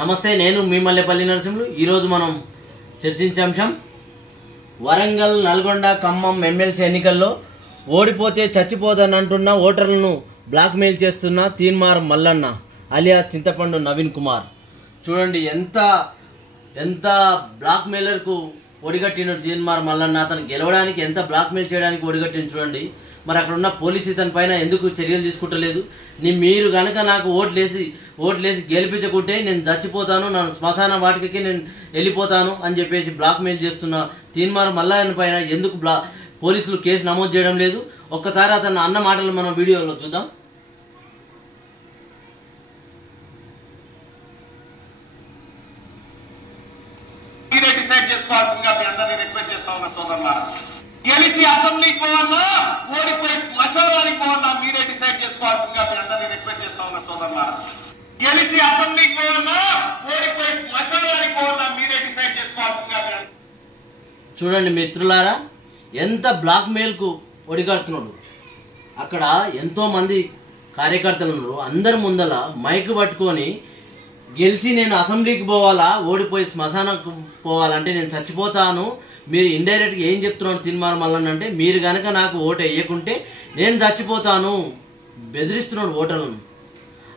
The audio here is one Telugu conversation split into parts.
నమస్తే, నేను మీ మల్లెపల్లి నరసింహులు. ఈరోజు మనం చర్చించే అంశం వరంగల్, నల్గొండ, ఖమ్మం ఎమ్మెల్సీ ఎన్నికల్లో ఓడిపోతే చచ్చిపోదని అంటున్న ఓటర్లను బ్లాక్మెయిల్ చేస్తున్న తీన్మార్ మల్లన్న అలియా చింతపండు నవీన్ కుమార్. చూడండి ఎంత బ్లాక్మెయిలర్కు ఒడిగట్టిన తీన్మార్ మల్లన్న. అతను గెలవడానికి ఎంత బ్లాక్మెయిల్ చేయడానికి ఒడిగట్టిన చూడండి. మరి అక్కడ ఉన్న పోలీసు ఇతని పైన ఎందుకు చర్యలు తీసుకుంటలేదు? మీరు కనుక నాకు ఓట్లేసి గెలిపించకుంటే నేను చచ్చిపోతాను, నా శ్మశాన వాటికకి నేను వెళ్ళిపోతాను అని చెప్పేసి బ్లాక్మెయిల్ చేస్తున్న తీన్మార్ మల్లన్న పైన ఎందుకు పోలీసులు కేసు నమోదు చేయడం లేదు? ఒక్కసారి అతను అన్న మాటలు మనం వీడియోలో చూద్దాం. గెలిచి అసెంబ్లీకి పోవన్నా, ఓడిపోయి శ్మశానానికి పోవన్నా మీరే డిసైడ్ చేసుకోవాల్సిందిగా మీ అందరినీ రిక్వెస్ట్ చేస్తా ఉన్నా సోదరులారా. గెలిచి అసెంబ్లీకి పోవన్నా, ఓడిపోయి శ్మశానానికి పోవన్నా మీరే డిసైడ్ చేసుకోవాల్సిందిగా. చూడండి మిత్రులారా, ఎంత బ్లాక్ మెయిల్ కు ఒడిగడుతున్నాడు. అక్కడ ఎంతో మంది కార్యకర్తలు ఉన్నారు. అందరి ముందల మైక్ పట్టుకొని గెలిచి నేను అసెంబ్లీకి పోవాలా, ఓడిపోయి శ్మశానానికి పోవాలంటే నేను చచ్చిపోతాను, మీరు ఇండైరెక్ట్గా ఏం చెప్తున్నాడు తీన్మార్ మల్లన్న అంటే, మీరు కనుక నాకు ఓటు వేయకుంటే నేను చచ్చిపోతాను బెదిరిస్తున్నాడు ఓటర్లను.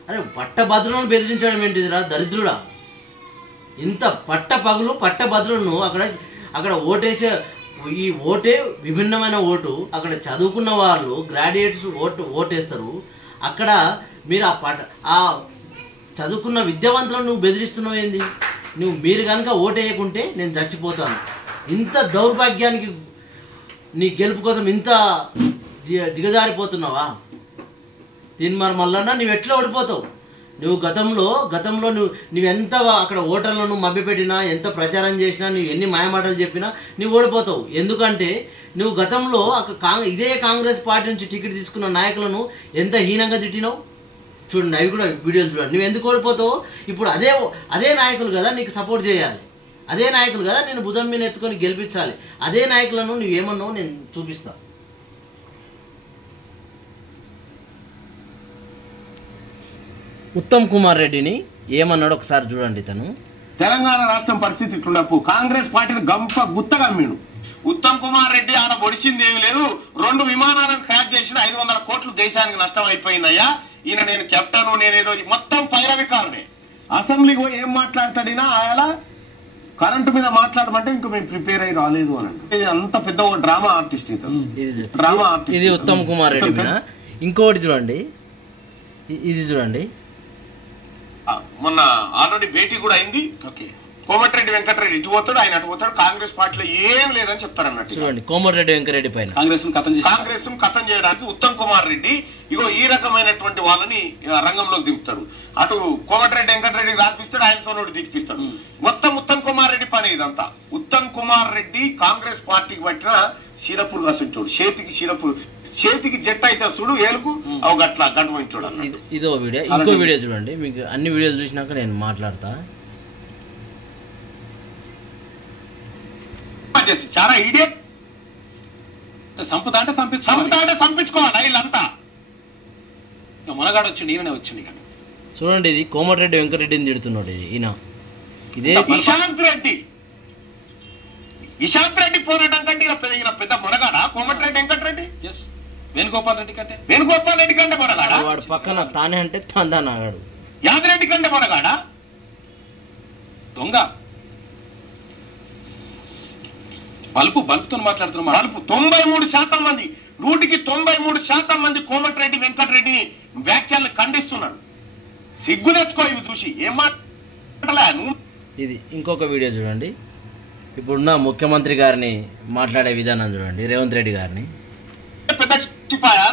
అరే పట్టభద్రులను బెదిరించడం ఏంటిదిరా దరిద్రుడా? ఇంత పట్టభద్రులను అక్కడ ఓటేసే ఈ ఓటే విభిన్నమైన ఓటు. అక్కడ చదువుకున్న వాళ్ళు గ్రాడ్యుయేట్స్ ఓటేస్తారు. అక్కడ మీరు ఆ చదువుకున్న విద్యావంతులను నువ్వు బెదిరిస్తున్నావు ఏంది? మీరు కనుక ఓటేయకుంటే నేను చచ్చిపోతాను. ఇంత దౌర్భాగ్యానికి నీ గెలుపు కోసం ఇంత దిగజారిపోతున్నావా తీన్మార్ మల్లన్న? నువ్వు ఎట్లా ఓడిపోతావు? నువ్వు గతంలో నువ్వెంత అక్కడ ఓటర్లను మభ్యపెట్టినా, ఎంత ప్రచారం చేసినా, నువ్వు ఎన్ని మాయమాటలు చెప్పినా నువ్వు ఓడిపోతావు. ఎందుకంటే నువ్వు గతంలో ఇదే కాంగ్రెస్ పార్టీ నుంచి టికెట్ తీసుకున్న నాయకులను ఎంత హీనంగా తిట్టినావు. చూడండి, అవి కూడా వీడియోలు చూడండి. నువ్వు ఎందుకు ఓడిపోతావు? ఇప్పుడు అదే నాయకులు కదా నీకు సపోర్ట్ చేయాలి, అదే నాయకులు కదా నేను భుజం మీద ఎత్తుకొని గెలిపించాలి. అదే నాయకులను నువ్వేమన్నావు నేను చూపిస్తా. ఉత్తమ్ కుమార్ రెడ్డిని ఏమన్నాడు ఒకసారి చూడండి. తను తెలంగాణ రాష్ట్రం పరిస్థితి ఇట్లున్నప్పుడు కాంగ్రెస్ పార్టీని గుత్తగా అమ్మిండు ఉత్తమ్ కుమార్ రెడ్డి. ఆడ పొడిచింది ఏమి లేదు. 2 విమానాలను క్రాష్ చేసిన 500 కోట్లు దేశానికి నష్టం అయిపోయిందయ్యా. ఈయన నేను కెప్టెన్, నేనేదో మొత్తం పైరవికారుడే. అసెంబ్లీకి పోయి ఏం మాట్లాడతాడినా ఆయలా కరెంటు మీద మాట్లాడమంటే ఇంకా మేము ప్రిపేర్ అయ్యి రాలేదు అని అంటే అంత పెద్ద డ్రామా ఆర్టిస్ట్. డ్రామా ఆర్టిస్ట్ ఇది ఉత్తమ్ కుమార్ రెడ్డి. ఇంకోటి చూడండి, ఇది చూడండి. మొన్న ఆల్రెడీ భేటీ కూడా అయింది. కోమటిరెడ్డి వెంకటరెడ్డి ఇటు పోతాడు, ఆయన అటు పోతాడు. కాంగ్రెస్ పార్టీలో ఏం లేదని చెప్తారు అన్నట్టు. చూడండి, కోమటిరెడ్డి వెంకటరెడ్డి పైన కాంగ్రెస్ కథం చేయడానికి ఉత్తమ్ కుమార్ రెడ్డి ఈ రకమైనటువంటి వాళ్ళని రంగంలోకి దింపుతాడు. అటు కోమటిరెడ్డి వెంకటరెడ్డి దాపిస్తాడు, ఆయనతో నోటి దింపిస్తాడు. మొత్తం ఉత్తమ్ కుమార్ రెడ్డి పని ఇదంతా. ఉత్తమ్ కుమార్ రెడ్డి కాంగ్రెస్ పార్టీకి పట్టిన శీలపూర్ కాసుంటాడు. చేతికి జట్టు అయితే చూడు, ఏలుకు గట్లా గంట పోయించాడు. ఇదో వీడియో. ఇంకో వీడియో చూడండి. మీకు అన్ని వీడియోలు చూసినాక నేను మాట్లాడతా. చాలా ఇడియట్. సంపద అంటే సంపించుకోవాలి వీళ్ళంతా. మునగాడు వచ్చిండు, ఈయననే వచ్చిండు. చూడండి, ఇది కోమటిరెడ్డి వెంకటరెడ్డిని తిడుతున్నాడు. ఇదే ఇషాంత్ రెడ్డి పోరాటం కంటే ఈయన పెద్ద మునగాడా కోమటిరెడ్డి వెంకటరెడ్డి? వేణుగోపాల్ రెడ్డి కంటే మునగాడా? వాడు పక్కన తానే అంటే తందానాడు. యాదిరెడ్డి కంటే మునగాడా? దొంగ బల్పుతో మాట్లాడుతున్నా. 93% మంది, 100% మంది కోమటిరెడ్డి వెంకటరెడ్డిని వ్యాఖ్యలు ఖండిస్తున్నారు. సిగ్గు తెచ్చుకో ఇవి చూసి. ఏం మాట్లాడలే. ఇది ఇంకొక వీడియో చూడండి. ఇప్పుడున్న ముఖ్యమంత్రి గారిని మాట్లాడే విధానం చూడండి, రేవంత్ రెడ్డి గారిని. పెద్ద సిపాయా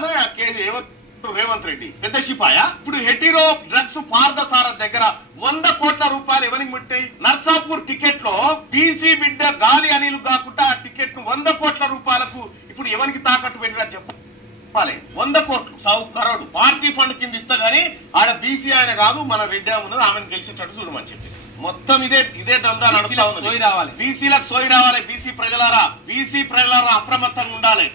రేవంత్ రెడ్డి? పెద్ద సిపాయా? ఇప్పుడు హెటిరో డ్రగ్స్ పార్థసార దగ్గర 100 కోట్ల రూపాయలు ఎవరికి ముట్టాయి? నర్సాపూర్ టికెట్ లో బీసీ బిడ్డ గాలి అనిలు కాకుండా ఆ టికెట్ ను 100 కోట్ల రూపాయలకు ఇప్పుడు ఎవరికి తాకట్టు పెట్టినా చెప్పాలి. 100 కోట్లు 100 కరోడు పార్టీ ఫండ్ కింద ఇస్తా గానీ ఆడ బీసీ ఆయన కాదు, మన రెడ్డి ఉన్నది, ఆమెను గెలిచేటట్టు చూడమని చెప్పి మొత్తం ఇదే దందా నడుస్తా ఉంది. బీసీలకు సోయి రావాలి. బీసీ ప్రజలారా అప్రమత్తంగా ఉండాలి.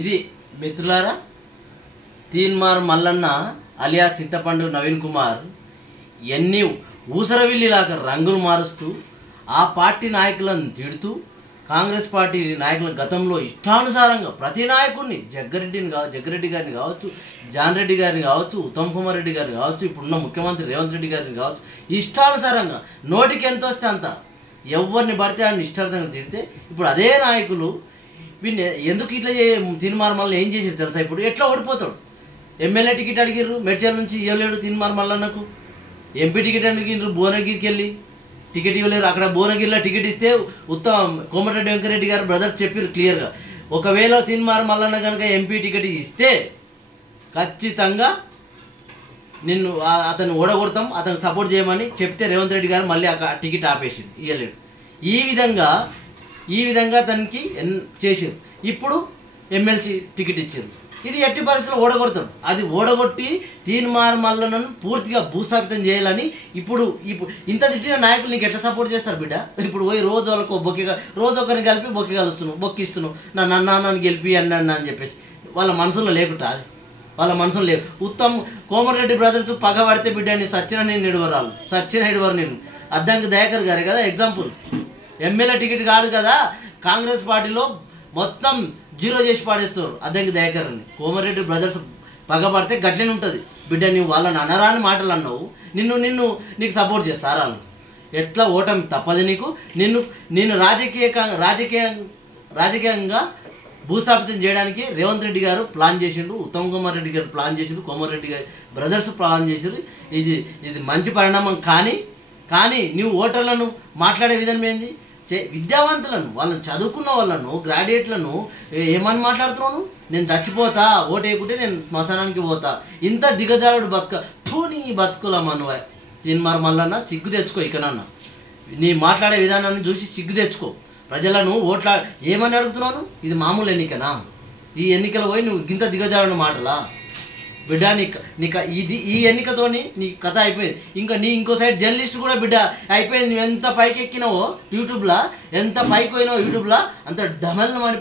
ఇది మిత్రులారా, తీన్మార్ మల్లన్న అలియా చింతపండు నవీన్ కుమార్ ఎన్ని ఊసరవిల్లిలాగా రంగులు మారుస్తూ ఆ పార్టీ నాయకులను తిడుతూ కాంగ్రెస్ పార్టీ నాయకుల గతంలో ఇష్టానుసారంగా ప్రతి నాయకుడిని జగ్గారెడ్డి గారిని కావచ్చు, జాన్ రెడ్డి గారిని కావచ్చు, ఉత్తమ్ కుమార్ రెడ్డి గారిని కావచ్చు, ఇప్పుడున్న ముఖ్యమంత్రి రేవంత్ రెడ్డి గారిని కావచ్చు, ఇష్టానుసారంగా నోటికి ఎంత వస్తే అంత ఎవరిని పడితే ఆయన ఇష్టానుసారంగా తిడితే ఇప్పుడు అదే నాయకులు వీళ్ళు ఎందుకు ఇట్లా తీన్మార్ మల్ల ఏం చేసేది తెలుసా? ఇప్పుడు ఎట్లా ఓడిపోతాడు? ఎమ్మెల్యే టికెట్ అడిగిర్రు, మెడ్చల్ నుంచి ఇవ్వలేడు తీన్మార్ మల్లన్నకు. ఎంపీ టికెట్ అడిగిర్రు, భువనగిరికి వెళ్ళి టికెట్ ఇవ్వలేరు. అక్కడ భువనగిరిలో టికెట్ ఇస్తే కోమటిరెడ్డి వెంకరెడ్డి గారు బ్రదర్స్ చెప్పారు క్లియర్గా, ఒకవేళ తీన్మార్ మల్లన్న కనుక ఎంపీ టికెట్ ఇస్తే ఖచ్చితంగా నిన్ను అతను ఓడగొడతాం, అతను సపోర్ట్ చేయమని చెప్తే రేవంత్ రెడ్డి గారు మళ్ళీ ఆ టికెట్ ఆపేసి ఇవ్వలేడు. ఈ విధంగా తనకి చేసారు. ఇప్పుడు ఎమ్మెల్సీ టికెట్ ఇచ్చారు. ఇది ఎట్టి పరిస్థితుల్లో ఓడగొడతారు. అది ఓడగొట్టి తీన్మార్ మల్లన్నను పూర్తిగా భూస్థాపితం చేయాలని ఇప్పుడు ఇంత తిట్టిన నాయకులు నీకు ఎట్లా సపోర్ట్ చేస్తారు బిడ్డ? ఇప్పుడు పోయి రోజు వాళ్ళకు రోజు ఒకరిని కలిపి బొక్కిస్తున్నావు నన్ను గెలిపి అన్న అని చెప్పేసి వాళ్ళ మనసులో లేకుండా అది వాళ్ళ మనసులో లేవు. ఉత్తమ్ కోమటిరెడ్డి బ్రదర్స్ పగబడితే బిడ్డ నీ సచ్చిన ఇడువరు నేను అద్దంకి దయాకర్ గారే కదా ఎగ్జాంపుల్. ఎమ్మెల్యే టికెట్ కాదు కదా, కాంగ్రెస్ పార్టీలో మొత్తం జీరో చేసి పాడేస్తారు అద్దంకి దయాకర్ అని. కోమటిరెడ్డి బ్రదర్స్ పగబడితే గట్లనే ఉంటుంది బిడ్డ. నువ్వు వాళ్ళని అనరాని మాటలు అన్నావు, నీకు సపోర్ట్ చేస్తారు వాళ్ళు. ఎట్లా ఓటమి తప్పదు నీకు. నిన్ను రాజకీయంగా భూస్థాపితం చేయడానికి రేవంత్ రెడ్డి గారు ప్లాన్ చేసిండ్రు, ఉత్తమ్ కుమార్ రెడ్డి గారు ప్లాన్ చేసిండ్రు, కోమటిరెడ్డి గారు బ్రదర్స్ ప్లాన్ చేసిండ్రు. ఇది మంచి పరిణామం. కానీ నువ్వు ఓటర్లను మాట్లాడే విధానం ఏంది? విద్యావంతులను, వాళ్ళని చదువుకున్న వాళ్ళను, గ్రాడ్యుయేట్లను ఏమని మాట్లాడుతున్నాను? నేను చచ్చిపోతా, ఓటు వేయకుంటే నేను శ్మశానానికి పోతా. ఇంత దిగజారుడు నీ బతుకులమ్మా నువ్వు. తీన్మార్ మల్లన్న సిగ్గు తెచ్చుకో. ఇకనన్నా నీ మాట్లాడే విధానాన్ని చూసి సిగ్గు తెచ్చుకో. ప్రజలను ఏమని అడుగుతున్నాను? ఇది మామూలు ఎన్నికనా? ఈ ఎన్నికలు పోయి నువ్వు గింత దిగజారుడు మాటలా బిడ్డ? ఈ ఎన్నికతోని నీ కథ అయిపోయింది. ఇంకో సైడ్ జర్నలిస్ట్ కూడా బిడ్డ అయిపోయింది. నువ్వు ఎంత పైకి ఎక్కినావో యూట్యూబ్లో, ఎంత పైకి పోయినావో యూట్యూబ్లో, అంత డమల్ని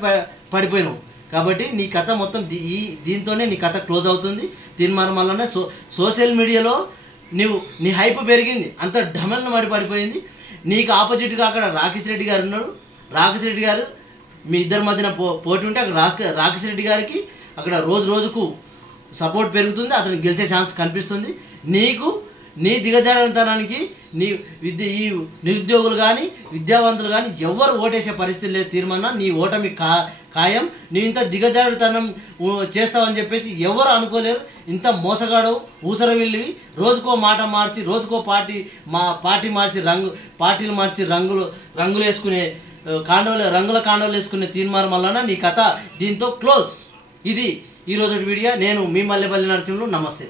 పడిపోయినావు. కాబట్టి నీ కథ మొత్తం దీంతోనే నీ కథ క్లోజ్ అవుతుంది. తీన్మార్ మల్లన్న సోషల్ మీడియాలో నీ హైప్ పెరిగింది, అంత డమల్ని పడిపోయింది. నీకు ఆపోజిట్గా అక్కడ రాకేష్ రెడ్డి గారు ఉన్నాడు. రాకేష్ రెడ్డి గారు మీ ఇద్దరి మధ్యన పోటీ ఉంటే అక్కడ రాకేష్ రెడ్డి గారికి అక్కడ రోజుకు సపోర్ట్ పెరుగుతుంది, అతను గెలిచే ఛాన్స్ కనిపిస్తుంది. నీ దిగజారుతనానికి ఈ నిరుద్యోగులు కానీ విద్యావంతులు కానీ ఎవరు ఓటేసే పరిస్థితి లేదు. తీర్మానం నీ ఓటమి ఖాయం. నీ ఇంత దిగజారుతనం చేస్తావని చెప్పేసి ఎవరు అనుకోలేరు. ఇంత మోసగాడవు, ఊసరవిల్లివి. రోజుకో మాట మార్చి, రోజుకో పార్టీ మార్చి పార్టీలు మార్చి రంగులు వేసుకునే రంగుల కాండవులు వేసుకునే తీన్మార్ మల్లన్న నీ కథ దీంతో క్లోజ్. ఇది ఈరోజు వీడియో. నేను మీ మల్లెపల్లి నరసింహులు. నమస్తే.